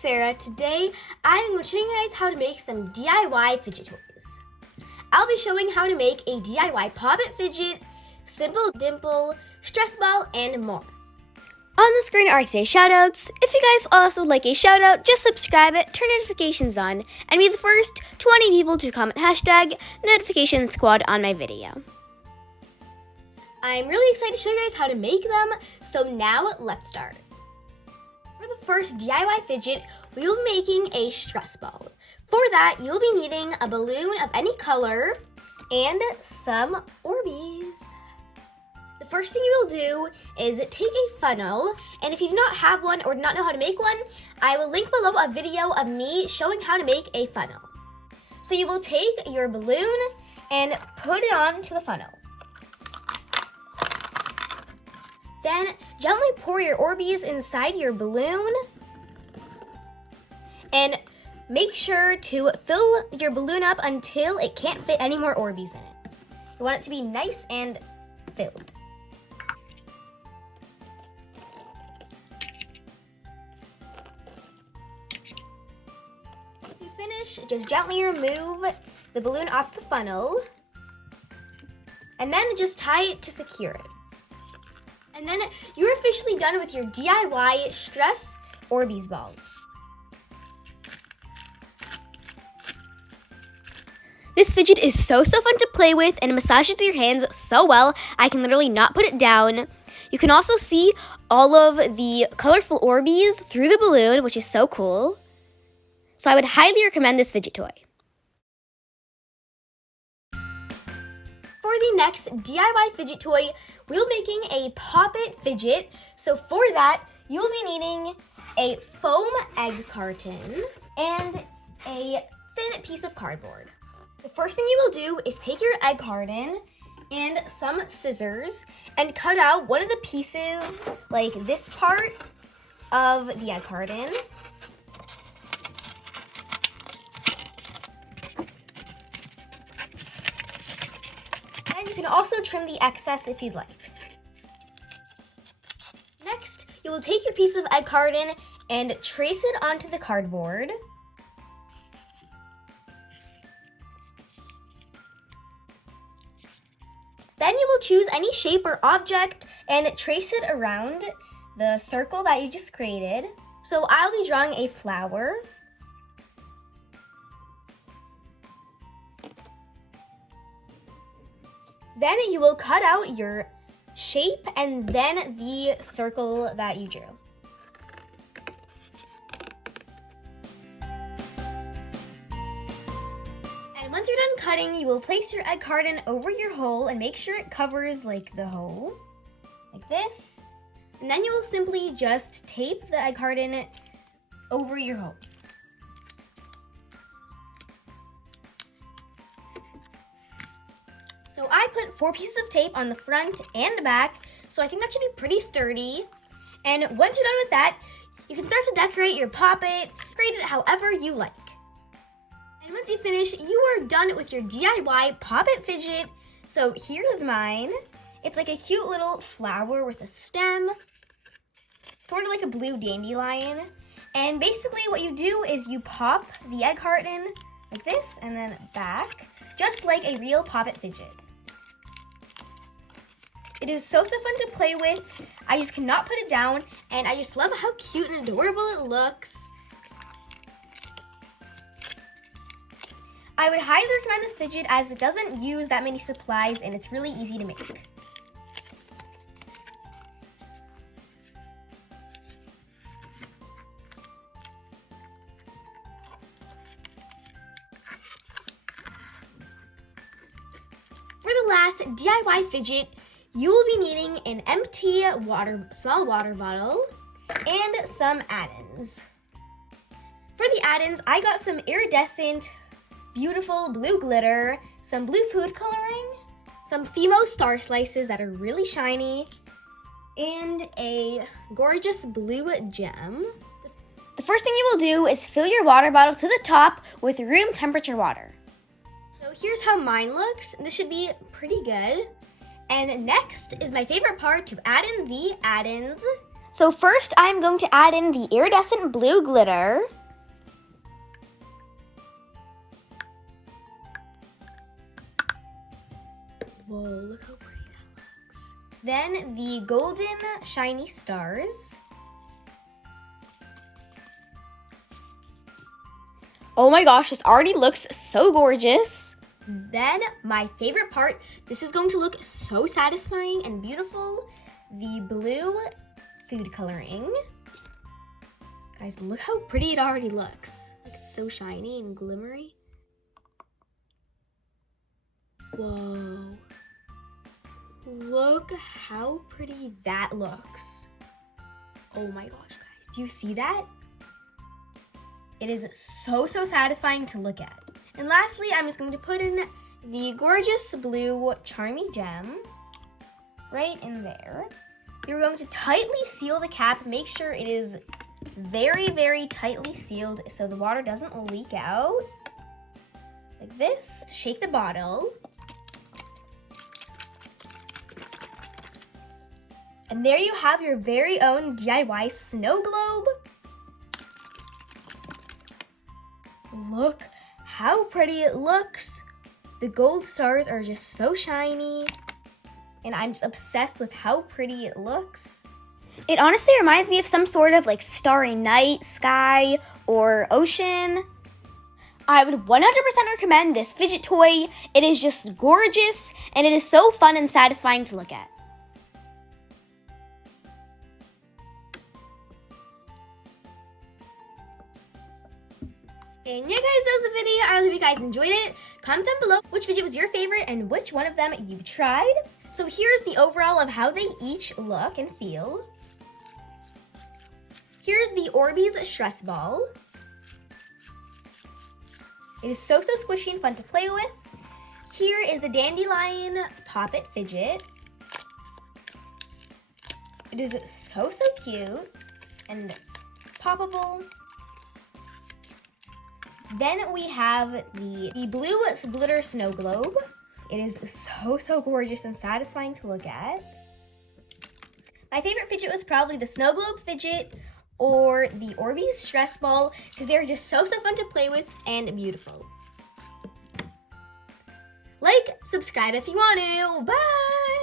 Sarah. Today I'm going to show you guys how to make some DIY fidget toys. I'll be showing how to make a DIY Pop-It fidget, simple dimple, stress ball, and more. On the screen are today's shoutouts. If you guys also would like a shoutout, just subscribe it, turn notifications on, and be the first 20 people to comment hashtag notification squad on my video. I'm really excited to show you guys how to make them, so now let's start. For the first DIY fidget, we will be making a stress ball. For that, you'll be needing a balloon of any color and some Orbeez. The first thing you will do is take a funnel, and if you do not have one or do not know how to make one, I will link below a video of me showing how to make a funnel. So you will take your balloon and put it onto the funnel. Then gently pour your Orbeez inside your balloon and make sure to fill your balloon up until it can't fit any more Orbeez in it. You want it to be nice and filled. If you finish, just gently remove the balloon off the funnel and then just tie it to secure it. And then you're officially done with your DIY stress Orbeez balls. This fidget is so fun to play with and massages your hands so well, I can literally not put it down. You can also see all of the colorful Orbeez through the balloon, which is so cool. So I would highly recommend this fidget toy. For the next DIY fidget toy, we'll be making a Pop-It fidget. So for that, you'll be needing a foam egg carton and a thin piece of cardboard. The first thing you will do is take your egg carton and some scissors and cut out one of the pieces, like this part of the egg carton. And you can also trim the excess if you'd like. Next, you will take your piece of egg carton and trace it onto the cardboard. Then you will choose any shape or object and trace it around the circle that you just created. So I'll be drawing a flower. Then you will cut out your shape and then the circle that you drew. And once you're done cutting, you will place your egg carton over your hole and make sure it covers like the hole, like this. And then you will simply just tape the egg carton over your hole. So I put 4 pieces of tape on the front and back, so I think that should be pretty sturdy. And once you're done with that, you can start to decorate your Pop-It, decorate it however you like. And once you finish, you are done with your DIY Pop-It fidget. So here's mine. It's like a cute little flower with a stem, sort of like a blue dandelion. And basically what you do is you pop the egg carton like this and then back, just like a real Pop-It fidget. It is so fun to play with. I just cannot put it down, and I just love how cute and adorable it looks. I would highly recommend this fidget as it doesn't use that many supplies and it's really easy to make. For the last DIY fidget, you will be needing an empty small water bottle and some add-ins. For the add-ins, I got some iridescent, beautiful blue glitter, some blue food coloring, some Fimo star slices that are really shiny, and a gorgeous blue gem. The first thing you will do is fill your water bottle to the top with room temperature water. So here's how mine looks. This should be pretty good. And next is my favorite part, to add in the add-ins. So first, I'm going to add in the iridescent blue glitter. Whoa, look how pretty that looks. Then the golden shiny stars. Oh my gosh, this already looks so gorgeous. Then my favorite part, this is going to look so satisfying and beautiful, the blue food coloring. Guys, look how pretty it already looks. Like it's so shiny and glimmery. Whoa. Look how pretty that looks. Oh my gosh, guys. Do you see that? It is so satisfying to look at. And lastly, I'm just going to put in the gorgeous blue charmy gem right in there. You're going to tightly seal the cap. Make sure it is very tightly sealed so the water doesn't leak out. Like this. Shake the bottle. And there you have your very own DIY snow globe. Look how pretty it looks. The gold stars are just so shiny. And I'm just obsessed with how pretty it looks. It honestly reminds me of some sort of like starry night, sky, or ocean. I would 100% recommend this fidget toy. It is just gorgeous, and it is so fun and satisfying to look at. And yeah, guys, that was the video. I hope you guys enjoyed it. Comment down below which fidget was your favorite and which one of them you tried. So here's the overall of how they each look and feel. Here's the Orbeez stress ball. It is so squishy and fun to play with. Here is the Dandelion Poppet Fidget. It is so cute and poppable. Then we have the blue glitter snow globe. It is so gorgeous and satisfying to look at. My favorite fidget was probably the snow globe fidget or the Orbeez stress ball because they're just so fun to play with and beautiful. Like, subscribe if you want to. Bye!